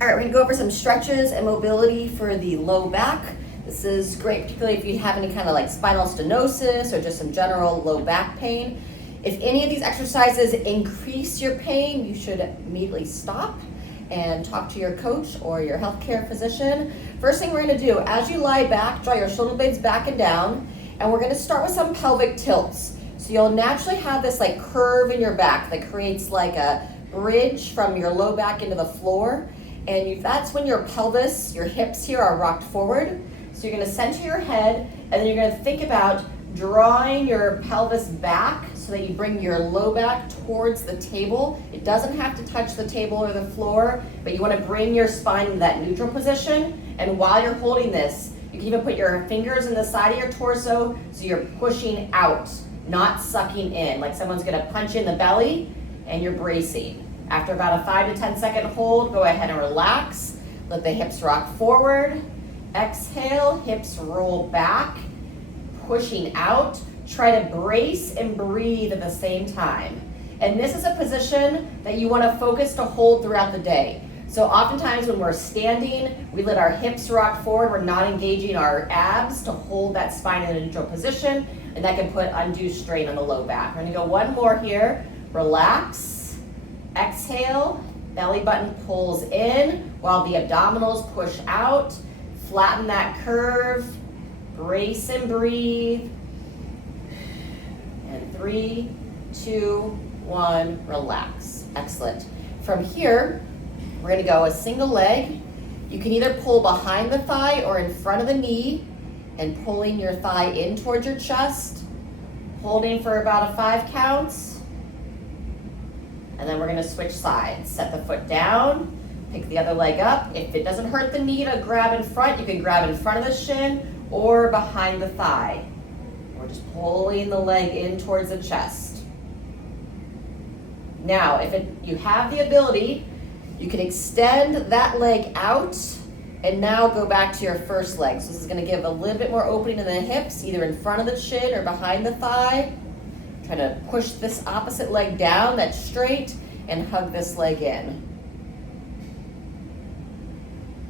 All right, we're gonna go over some stretches and mobility for the low back. This is great, particularly if you have any kind of like spinal stenosis or just some general low back pain. If any of these exercises increase your pain, you should immediately stop and talk to your coach or your healthcare physician. First thing we're gonna do, as you lie back, draw your shoulder blades back and down, and we're gonna start with some pelvic tilts. So you'll naturally have this like curve in your back that creates like a bridge from your low back into the floor. And that's when your pelvis, your hips here are rocked forward. So you're gonna center your head, and then you're gonna think about drawing your pelvis back so that you bring your low back towards the table. It doesn't have to touch the table or the floor, but you wanna bring your spine into that neutral position. And while you're holding this, you can even put your fingers in the side of your torso so you're pushing out, not sucking in, like someone's gonna punch in the belly and you're bracing. After about a 5 to 10 second hold, go ahead and relax. Let the hips rock forward. Exhale, hips roll back, pushing out. Try to brace and breathe at the same time. And this is a position that you want to focus to hold throughout the day. So oftentimes when we're standing, we let our hips rock forward. We're not engaging our abs to hold that spine in a neutral position, and that can put undue strain on the low back. We're going to go one more here. Relax. Exhale. Belly button pulls in while the abdominals push out. Flatten that curve. Brace and breathe. And 3, 2, 1, relax. Excellent. From here, we're gonna go a single leg. You can either pull behind the thigh or in front of the knee and pulling your thigh in towards your chest, holding for about 5 counts. And then we're gonna switch sides. Set the foot down, pick the other leg up. If it doesn't hurt the knee to grab in front, you can grab in front of the shin or behind the thigh. We're just pulling the leg in towards the chest. Now, if you have the ability, you can extend that leg out and now go back to your first leg. So this is gonna give a little bit more opening in the hips, either in front of the shin or behind the thigh. Try to push this opposite leg down, that's straight, and hug this leg in.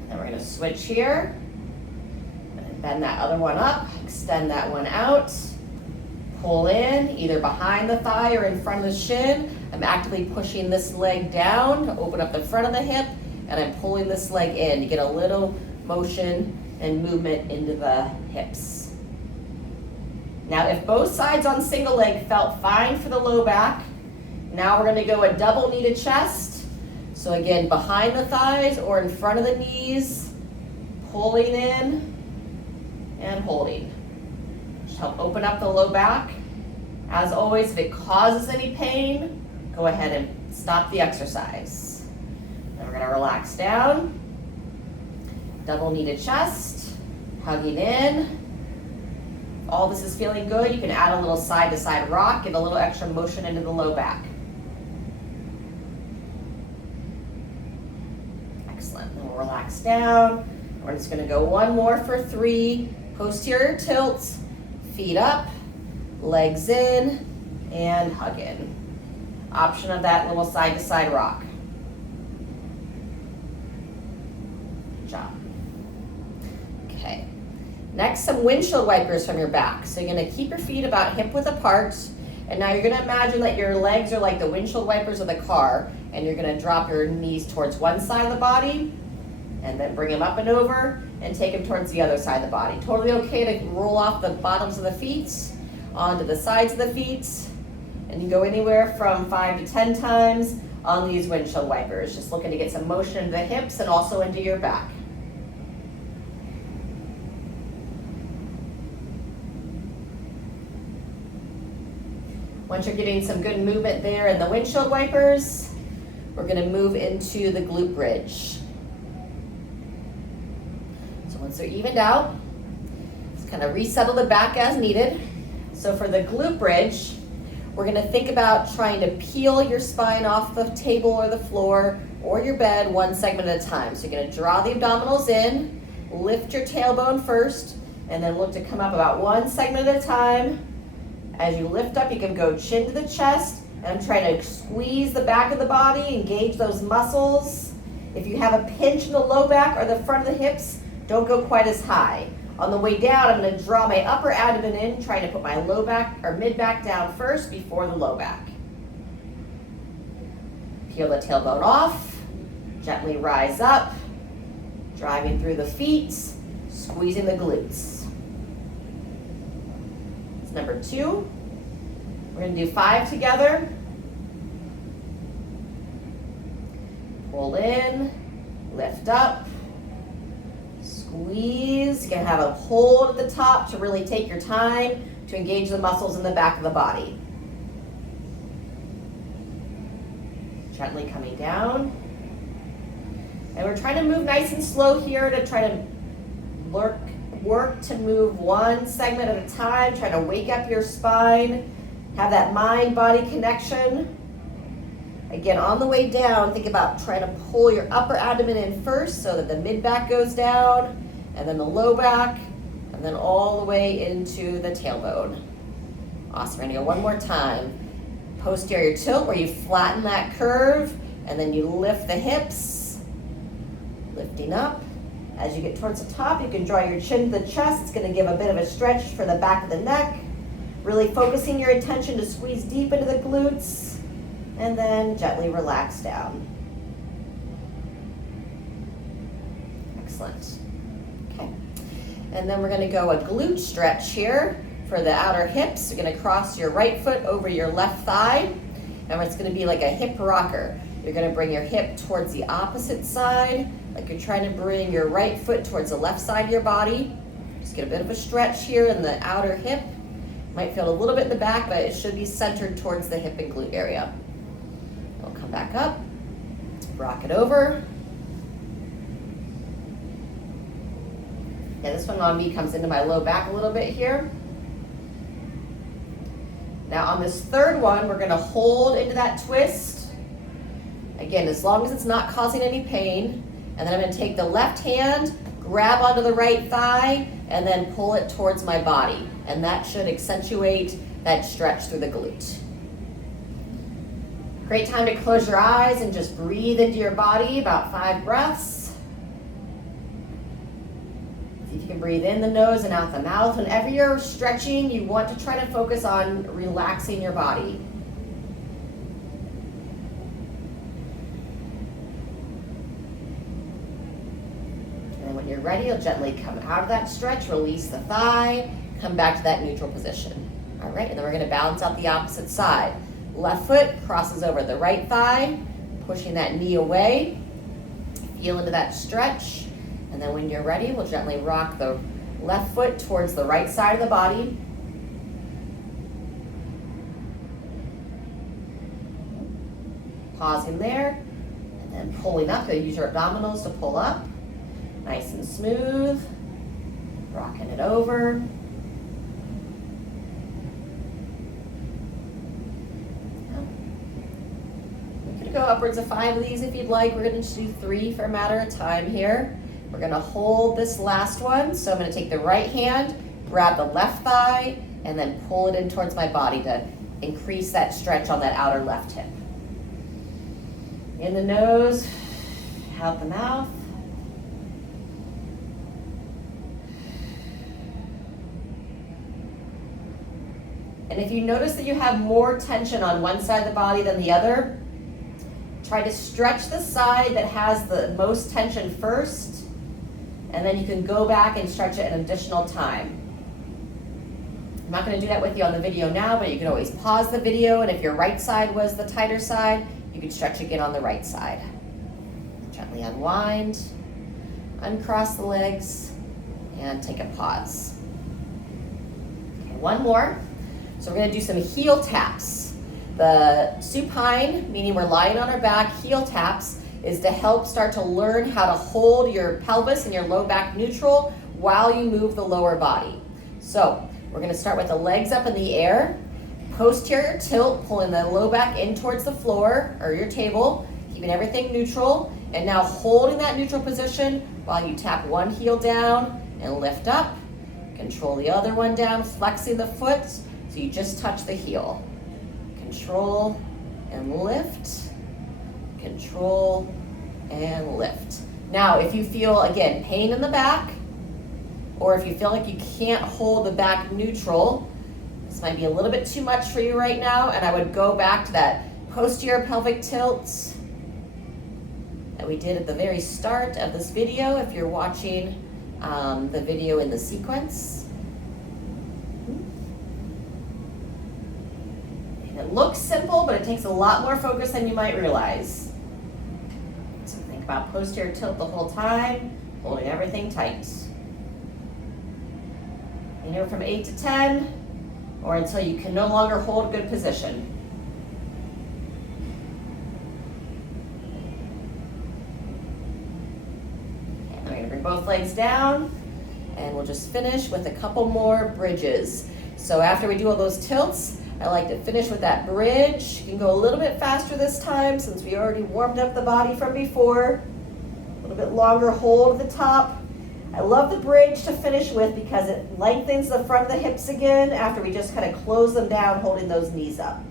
Then we're gonna switch here. Bend that other one up, extend that one out. Pull in, either behind the thigh or in front of the shin. I'm actively pushing this leg down to open up the front of the hip, and I'm pulling this leg in to get a little motion and movement into the hips. Now, if both sides on single leg felt fine for the low back, now we're gonna go a double knee to chest. So again, behind the thighs or in front of the knees, pulling in and holding. Just help open up the low back. As always, if it causes any pain, go ahead and stop the exercise. Then we're gonna relax down. Double knee to chest, hugging in. If all this is feeling good, you can add a little side to side rock, give a little extra motion into the low back. Excellent, then we'll relax down. We're just gonna go one more for 3. Posterior tilts, feet up, legs in, and hug in. Option of that little side to side rock. Good job. Okay. Next, some windshield wipers from your back. So you're gonna keep your feet about hip width apart, and now you're gonna imagine that your legs are like the windshield wipers of the car, and you're gonna drop your knees towards one side of the body, and then bring them up and over, and take them towards the other side of the body. Totally okay to roll off the bottoms of the feet onto the sides of the feet, and you go anywhere from 5 to 10 times on these windshield wipers. Just looking to get some motion into the hips and also into your back. Once you're getting some good movement there in the windshield wipers, we're gonna move into the glute bridge. Once they're evened out, just kind of resettle the back as needed. So for the glute bridge, we're gonna think about trying to peel your spine off the table or the floor or your bed one segment at a time. So you're gonna draw the abdominals in, lift your tailbone first, and then look to come up about one segment at a time. As you lift up, you can go chin to the chest, and I'm trying to squeeze the back of the body, engage those muscles, If you have a pinch in the low back or the front of the hips, don't go quite as high. On the way down, I'm going to draw my upper abdomen in, trying to put my low back or mid back down first before the low back. Peel the tailbone off, gently rise up, driving through the feet, squeezing the glutes. It's number 2. We're going to do 5 together. Pull in, lift up, squeeze. You're going to have a hold at the top to really take your time to engage the muscles in the back of the body. Gently coming down. And we're trying to move nice and slow here to try to work to move one segment at a time, trying to wake up your spine, have that mind-body connection. Again, on the way down, think about trying to pull your upper abdomen in first so that the mid-back goes down, and then the low back, and then all the way into the tailbone. Awesome. We're going to go one more time. Posterior tilt, where you flatten that curve, and then you lift the hips, lifting up. As you get towards the top, you can draw your chin to the chest. It's going to give a bit of a stretch for the back of the neck. Really focusing your attention to squeeze deep into the glutes. And then gently relax down. Excellent. Okay. And then we're going to go a glute stretch here for the outer hips. You're going to cross your right foot over your left thigh. And it's going to be like a hip rocker. You're going to bring your hip towards the opposite side, like you're trying to bring your right foot towards the left side of your body. Just get a bit of a stretch here in the outer hip. Might feel a little bit in the back, but it should be centered towards the hip and glute area. We'll come back up, rock it over. Yeah, this one on me comes into my low back a little bit here. Now on this third one, we're gonna hold into that twist. Again, as long as it's not causing any pain. And then I'm gonna take the left hand, grab onto the right thigh, and then pull it towards my body. And that should accentuate that stretch through the glute. Great time to close your eyes and just breathe into your body, about 5 breaths. See if you can breathe in the nose and out the mouth. Whenever you're stretching, you want to try to focus on relaxing your body. And then when you're ready, you'll gently come out of that stretch, release the thigh, come back to that neutral position. All right, and then we're gonna balance out the opposite side. Left foot crosses over the right thigh, pushing that knee away. Feel into that stretch. And then when you're ready, we'll gently rock the left foot towards the right side of the body. Pausing there, and then pulling up. You'll use your abdominals to pull up. Nice and smooth. Rocking it over. Go upwards of 5 of these if you'd like. We're going to do 3 for a matter of time here. We're going to hold this last one. So I'm going to take the right hand, grab the left thigh, and then pull it in towards my body to increase that stretch on that outer left hip. In the nose, out the mouth. And if you notice that you have more tension on one side of the body than the other, try to stretch the side that has the most tension first, and then you can go back and stretch it an additional time. I'm not going to do that with you on the video now, but you can always pause the video, and if your right side was the tighter side, you can stretch again on the right side. Gently unwind, uncross the legs, and take a pause. Okay, one more. So we're going to do some heel taps. The supine, meaning we're lying on our back, heel taps, is to help start to learn how to hold your pelvis and your low back neutral while you move the lower body. So we're going to start with the legs up in the air, posterior tilt, pulling the low back in towards the floor or your table, keeping everything neutral, and now holding that neutral position while you tap one heel down and lift up. Control the other one down, flexing the foot so you just touch the heel. Control and lift, control and lift. Now, if you feel, again, pain in the back, or if you feel like you can't hold the back neutral, this might be a little bit too much for you right now, and I would go back to that posterior pelvic tilt that we did at the very start of this video if you're watching the video in the sequence. And it looks simple, but it takes a lot more focus than you might realize. So think about posterior tilt the whole time, holding everything tight. Anywhere from 8 to 10, or until you can no longer hold good position. And we're gonna bring both legs down, and we'll just finish with a couple more bridges. So after we do all those tilts, I like to finish with that bridge. You can go a little bit faster this time since we already warmed up the body from before. A little bit longer hold at the top. I love the bridge to finish with because it lengthens the front of the hips again after we just kind of close them down, holding those knees up.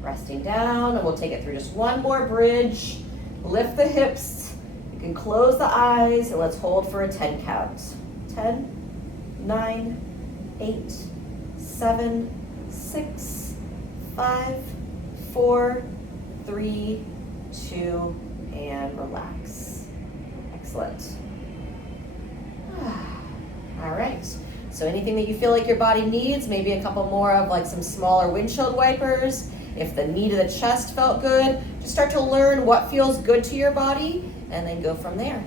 Resting down, and we'll take it through just one more bridge. Lift the hips. You can close the eyes, and let's hold for a 10 count. 10, 9, 8, 7, 6, 5, 4, 3, 2, and relax. Excellent. All right, so anything that you feel like your body needs, maybe a couple more of like some smaller windshield wipers. If the knee to the chest felt good, just start to learn what feels good to your body and then go from there.